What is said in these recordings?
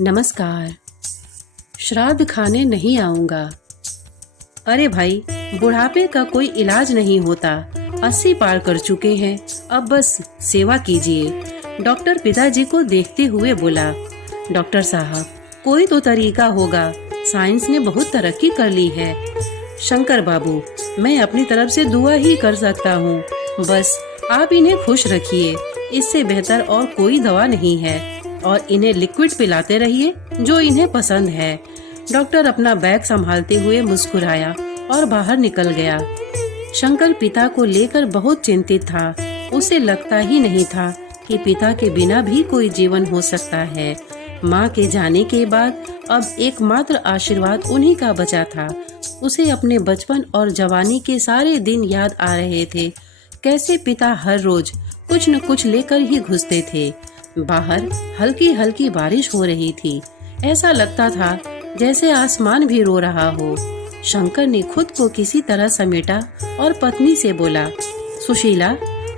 नमस्कार। श्राद्ध खाने नहीं आऊंगा। अरे भाई, बुढ़ापे का कोई इलाज नहीं होता। 80 पार कर चुके हैं, अब बस सेवा कीजिए। डॉक्टर पिताजी को देखते हुए बोला। डॉक्टर साहब, कोई तो तरीका होगा, साइंस ने बहुत तरक्की कर ली है। शंकर बाबू, मैं अपनी तरफ से दुआ ही कर सकता हूँ, बस आप इन्हें खुश रखिए, इससे बेहतर और कोई दवा नहीं है। और इन्हें लिक्विड पिलाते रहिए जो इन्हें पसंद है। डॉक्टर अपना बैग संभालते हुए मुस्कुराया और बाहर निकल गया। शंकर पिता को लेकर बहुत चिंतित था। उसे लगता ही नहीं था कि पिता के बिना भी कोई जीवन हो सकता है। माँ के जाने के बाद अब एकमात्र आशीर्वाद उन्हीं का बचा था। उसे अपने बचपन और जवानी के सारे दिन याद आ रहे थे। कैसे पिता हर रोज कुछ न कुछ लेकर ही घुसते थे। बाहर हल्की हल्की बारिश हो रही थी। ऐसा लगता था जैसे आसमान भी रो रहा हो। शंकर ने खुद को किसी तरह समेटा और पत्नी से बोला, सुशीला,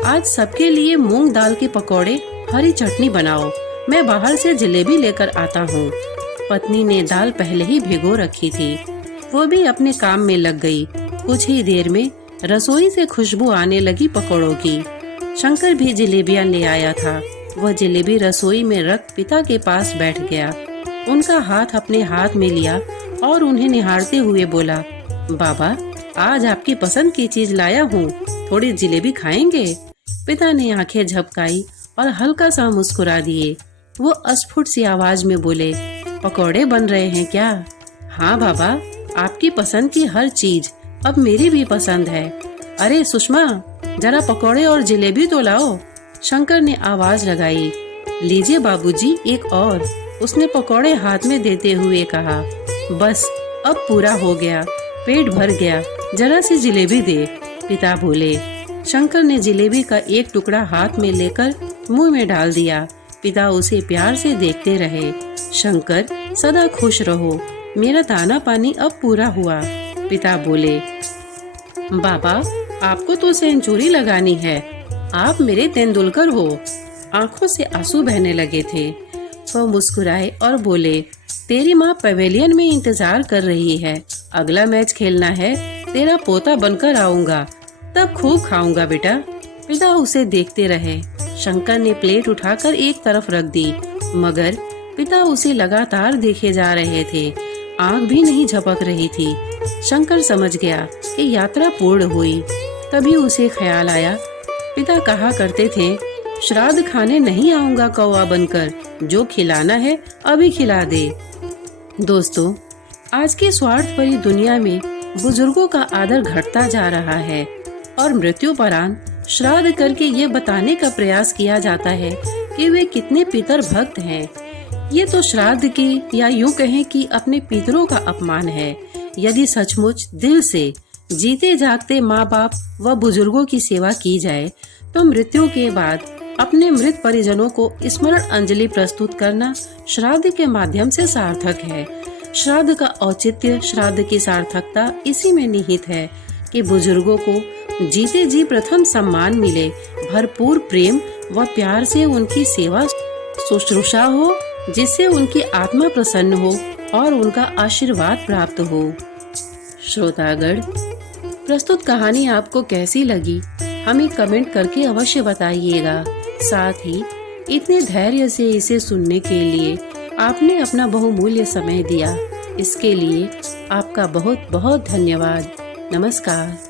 आज सबके लिए मूंग दाल के पकौड़े, हरी चटनी बनाओ। मैं बाहर से जलेबी लेकर आता हूँ। पत्नी ने दाल पहले ही भिगो रखी थी। वो भी अपने काम में लग गई। कुछ ही देर में रसोई से खुशबू आने लगी पकौड़ों की। शंकर भी जलेबियाँ ले आया था। वह जलेबी रसोई में रख पिता के पास बैठ गया। उनका हाथ अपने हाथ में लिया और उन्हें निहारते हुए बोला, बाबा, आज आपकी पसंद की चीज लाया हूँ, थोड़ी जलेबी खाएंगे? पिता ने आंखें झपकाई और हल्का सा मुस्कुरा दिए। वो अस्फुट सी आवाज में बोले, पकौड़े बन रहे हैं क्या? हाँ बाबा, आपकी पसंद की हर चीज अब मेरी भी पसंद है। अरे सुषमा, जरा पकौड़े और जलेबी तो लाओ। शंकर ने आवाज लगाई। लीजिए बाबूजी, एक और। उसने पकौड़े हाथ में देते हुए कहा। बस, अब पूरा हो गया, पेट भर गया, जरा सी जलेबी दे, पिता बोले। शंकर ने जलेबी का एक टुकड़ा हाथ में लेकर मुंह में डाल दिया। पिता उसे प्यार से देखते रहे। शंकर, सदा खुश रहो, मेरा दाना पानी अब पूरा हुआ, पिता बोले। बाबा, आपको तो सेंचुरी लगानी है, आप मेरे तेंदुलकर हो। आंखों से आंसू बहने लगे थे। वह मुस्कुराए और बोले, तेरी माँ पवेलियन में इंतजार कर रही है। अगला मैच खेलना है, तेरा पोता बनकर आऊंगा, तब खूब खाऊंगा बेटा। पिता उसे देखते रहे। शंकर ने प्लेट उठाकर एक तरफ रख दी, मगर पिता उसे लगातार देखे जा रहे थे। आंख भी नहीं झपक रही थी। शंकर समझ गया कि यात्रा पूर्ण हुई। तभी उसे ख्याल आया, पिता कहा करते थे, श्राद्ध खाने नहीं आऊंगा कौवा बनकर, जो खिलाना है अभी खिला दे। दोस्तों, आज की स्वार्थ भरी दुनिया में बुजुर्गों का आदर घटता जा रहा है और मृत्युपरांत श्राद्ध करके ये बताने का प्रयास किया जाता है कि वे कितने पितर भक्त हैं। ये तो श्राद्ध की, या यूं कहें कि अपने पितरों का अपमान है। यदि सचमुच दिल से जीते जागते माँ बाप व बुजुर्गों की सेवा की जाए तो मृत्यु के बाद अपने मृत परिजनों को स्मरण अंजलि प्रस्तुत करना श्राद्ध के माध्यम से सार्थक है। श्राद्ध का औचित्य, श्राद्ध की सार्थकता इसी में निहित है कि बुजुर्गों को जीते जी प्रथम सम्मान मिले, भरपूर प्रेम व प्यार से उनकी सेवा शुश्रूषा हो, जिससे उनकी आत्मा प्रसन्न हो और उनका आशीर्वाद प्राप्त हो। श्रोतागण, प्रस्तुत कहानी आपको कैसी लगी, हमें कमेंट करके अवश्य बताइएगा। साथ ही इतने धैर्य से इसे सुनने के लिए आपने अपना बहुमूल्य समय दिया, इसके लिए आपका बहुत बहुत धन्यवाद। नमस्कार।